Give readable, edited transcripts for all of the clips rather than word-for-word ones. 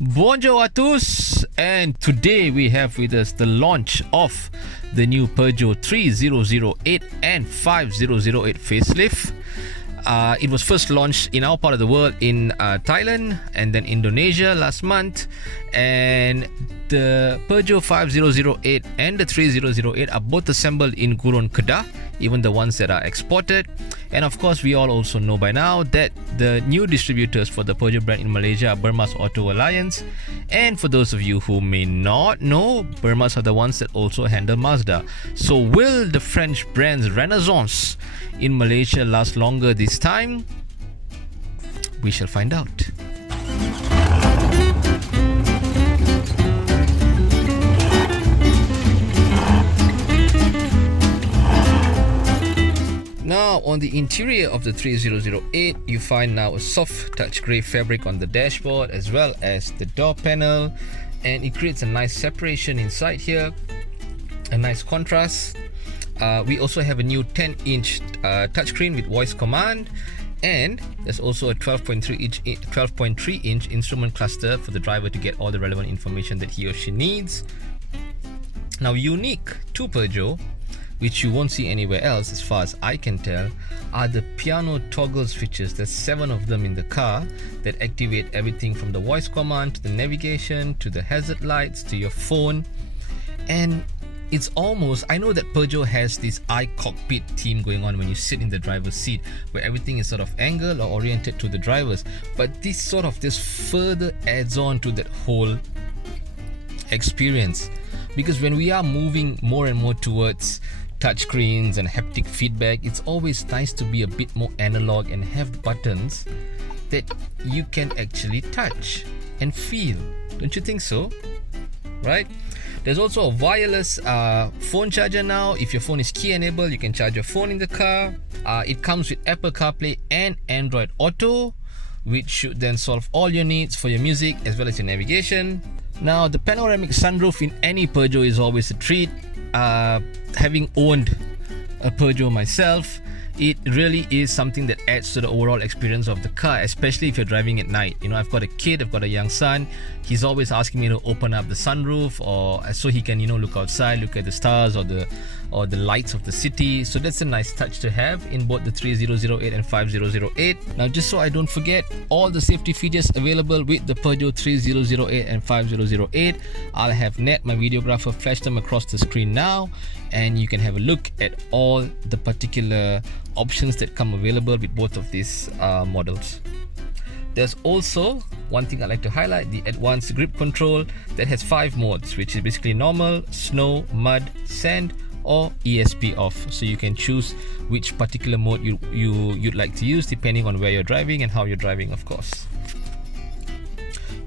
Bonjour à tous, and today we have with us the launch of the new Peugeot 3008 and 5008 facelift. It was first launched in our part of the world in Thailand and then Indonesia last month, and the Peugeot 5008 and the 3008 are both assembled in Gurun, Kedah, even the ones that are exported. And of course, we all also know by now that the new distributors for the Peugeot brand in Malaysia are Burma's Auto Alliance. And for those of you who may not know, Burma's are the ones that also handle Mazda. So will the French brand's renaissance in Malaysia last longer this time? We shall find out. Now, on the interior of the 3008, you find now a soft touch grey fabric on the dashboard as well as the door panel, and it creates a nice separation inside here, a nice contrast. We also have a new 10-inch touchscreen with voice command, and there's also a 12.3-inch instrument cluster for the driver to get all the relevant information that he or she needs. Now, unique to Peugeot, which you won't see anywhere else as far as I can tell, are the piano toggle switches. There's 7 of them in the car that activate everything from the voice command to the navigation to the hazard lights to your phone. And it's almost, I know that Peugeot has this iCockpit theme going on when you sit in the driver's seat, where everything is sort of angled or oriented to the drivers, but this further adds on to that whole experience, because when we are moving more and more towards touchscreens and haptic feedback, it's always nice to be a bit more analog and have buttons that you can actually touch and feel. Don't you think so? Right? There's also a wireless phone charger now. If your phone is key enabled, you can charge your phone in the car. It comes with Apple CarPlay and Android Auto, which should then solve all your needs for your music as well as your navigation. Now, the panoramic sunroof in any Peugeot is always a treat. Having owned a Peugeot myself, it really is something that adds to the overall experience of the car, especially if you're driving at night. You know, I've got a kid, I've got a young son. He's always asking me to open up the sunroof, or so he can, look outside, look at the stars or the lights of the city. So that's a nice touch to have in both the 3008 and 5008. Now, just so I don't forget, all the safety features available with the Peugeot 3008 and 5008, I'll have Ned, my videographer, flash them across the screen now, and you can have a look at all the particular options that come available with both of these models. There's also one thing I'd like to highlight, the advanced grip control that has 5 modes, which is basically normal, snow, mud, sand, or ESP off. So you can choose which particular mode you'd like to use depending on where you're driving and how you're driving, of course.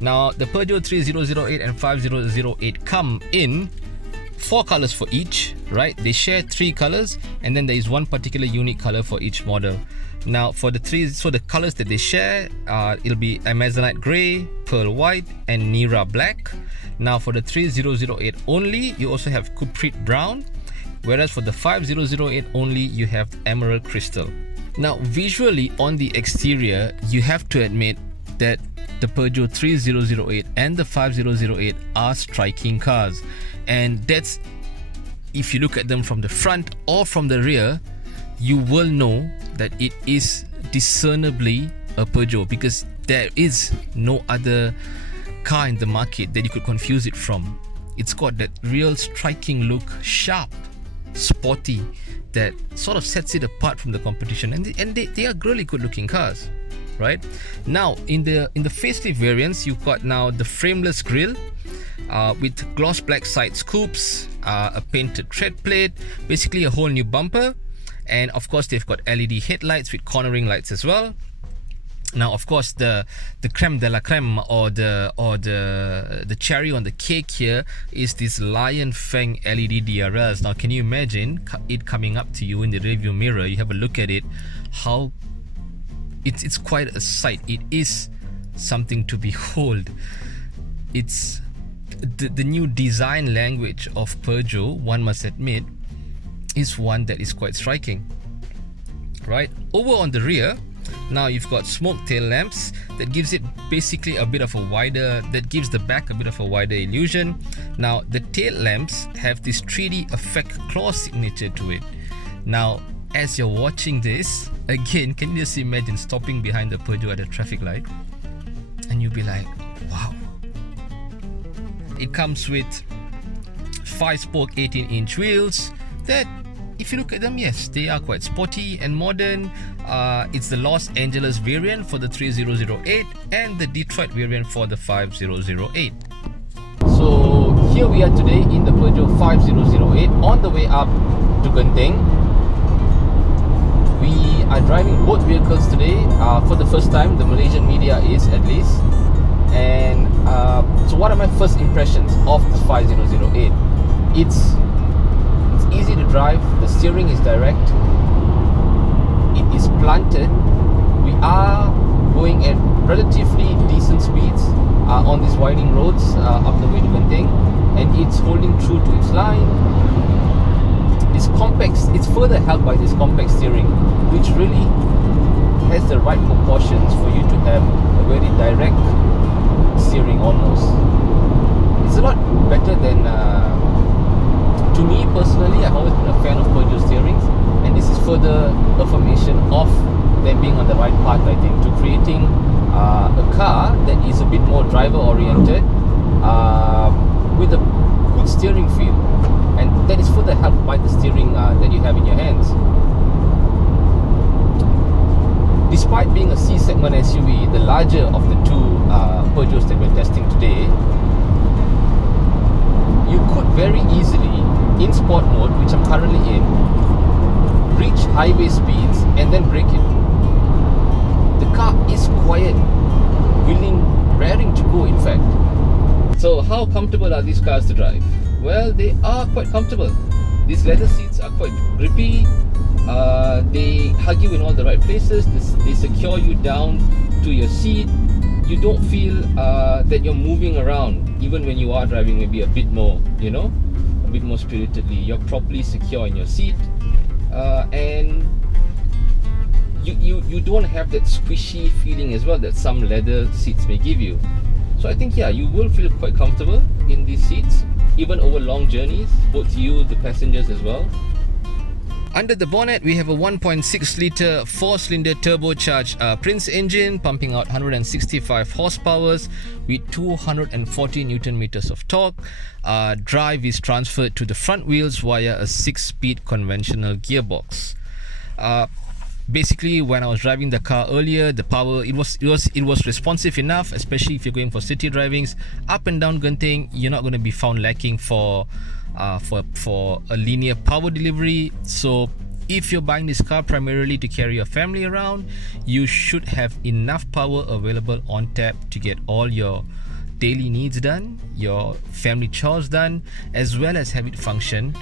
Now, the Peugeot 3008 and 5008 come in 4 colors for each, right? They share 3 colors, and then there is one particular unique color for each model. Now, for the colors that they share, it'll be Amazonite Grey, Pearl White, and Nira Black. Now, for the 3008 only, you also have Cuprite Brown, whereas for the 5008 only, you have Emerald Crystal. Now, visually on the exterior, you have to admit that the Peugeot 3008 and the 5008 are striking cars, and that's, if you look at them from the front or from the rear, you will know that it is discernibly a Peugeot, because there is no other car in the market that you could confuse it from. It's got that real striking look, sharp, sporty, that sort of sets it apart from the competition, and they are really good looking cars, right? Now, in the facelift variants, you've got now the frameless grille with gloss black side scoops, a painted tread plate, basically a whole new bumper, and of course they've got LED headlights with cornering lights as well. Now, of course, the creme de la creme, or the cherry on the cake here, is this Lion Fang LED DRLs. Now, can you imagine it coming up to you in the rearview mirror? You have a look at it, how it's quite a sight. It is something to behold. It's the new design language of Peugeot, one must admit, is one that is quite striking, right? Over on the rear, Now you've got smoke tail lamps that gives it basically a bit of a wider, that gives the back a bit of a wider illusion. Now the tail lamps have this 3D effect claw signature to it. Now as you're watching this, again, can you just imagine stopping behind the Peugeot at a traffic light and you'll be like, wow. It comes with 5-spoke 18-inch wheels that, if you look at them, yes, they are quite sporty and modern. It's the Los Angeles variant for the 3008 and the Detroit variant for the 5008. So here we are today in the Peugeot 5008 on the way up to Genting. We are driving both vehicles today for the first time. The Malaysian media is, at least. And so what are my first impressions of the 5008? It's easy to drive, the steering is direct, it is planted. We are going at relatively decent speeds on these winding roads up the way to Genting, and it's holding true to its line. It's compact, it's further helped by this compact steering, which really has the right proportions for you to have a very direct steering almost. It's a lot better than to me personally. I've always been a fan of Peugeot steerings, and this is further affirmation of them being on the right path, I think, to creating a car that is a bit more driver oriented with a good steering feel, and that is further helped by the steering that you have in your hands. Despite being a C-segment SUV, the larger of the two Peugeots that we're testing today, you could very easily, in sport mode, which I'm currently in, reach highway speeds and then brake it. The car is quiet, raring to go, in fact. So how comfortable are these cars to drive? Well, they are quite comfortable. These leather seats are quite grippy. They hug you in all the right places. They secure you down to your seat. You don't feel that you're moving around, even when you are driving maybe a bit more, a bit more spiritedly. You're properly secure in your seat, and you don't have that squishy feeling as well that some leather seats may give you. So I think, yeah, you will feel quite comfortable in these seats, even over long journeys, both you, the passengers as well. Under the bonnet, we have a 1.6 litre 4-cylinder turbocharged Prince engine pumping out 165 horsepower with 240 Newton meters of torque. Drive is transferred to the front wheels via a 6-speed conventional gearbox. Basically, when I was driving the car earlier, the power it was responsive enough, especially if you're going for city drivings up and down Genting. You're not going to be found lacking for a linear power delivery. So if you're buying this car primarily to carry your family around, you should have enough power available on tap to get all your daily needs done, your family chores done, as well as have it function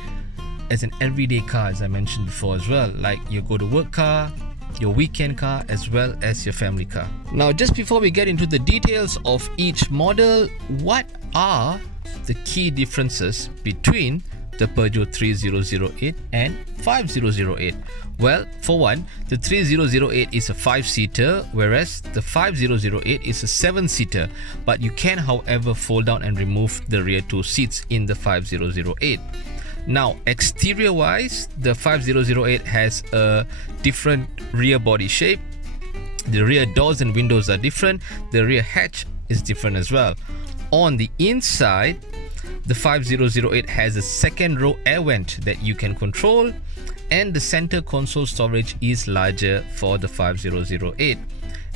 as an everyday car, as I mentioned before as well, like your go to work car, your weekend car, as well as your family car. Now, just before we get into the details of each model, what are the key differences between the Peugeot 3008 and 5008? Well, for one, the 3008 is a 5-seater, whereas the 5008 is a 7-seater, but you can, however, fold down and remove the rear 2 seats in the 5008. Now, exterior wise, the 5008 has a different rear body shape. The rear doors and windows are different. The rear hatch is different as well. On the inside, the 5008 has a second row air vent that you can control, and the center console storage is larger for the 5008.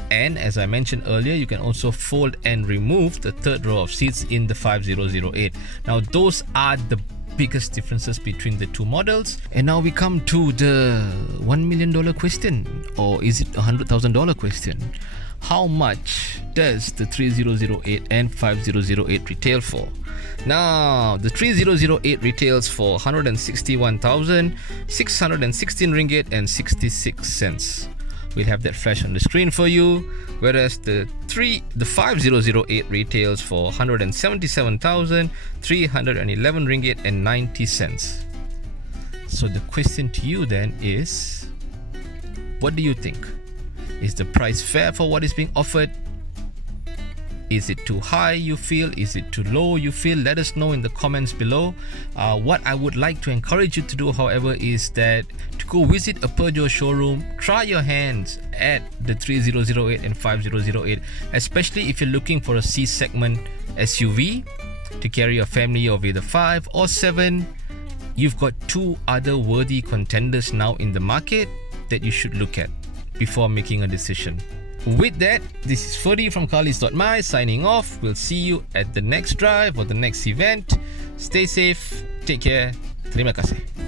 And as I mentioned earlier, you can also fold and remove the third row of seats in the 5008. Now, those are the biggest differences between the two models. And now we come to the $1 million question, or is it $100,000 question? How much does the 3008 and 5008 retail for? Now, the 3008 retails for 161,616 ringgit and 66 cents. We'll have that flash on the screen for you. Whereas the 5008 retails for 177,311 ringgit and 90 cents. So the question to you then is, what do you think? Is the price fair for what is being offered? Is it too high, you feel? Is it too low, you feel? Let us know in the comments below. What I would like to encourage you to do, however, is that to go visit a Peugeot showroom, try your hands at the 3008 and 5008, especially if you're looking for a C-segment SUV to carry your family of either 5 or 7. You've got 2 other worthy contenders now in the market that you should look at before making a decision. With that, this is Ferdi from Carlist.my signing off. We'll see you at the next drive or the next event. Stay safe, take care, terima kasih.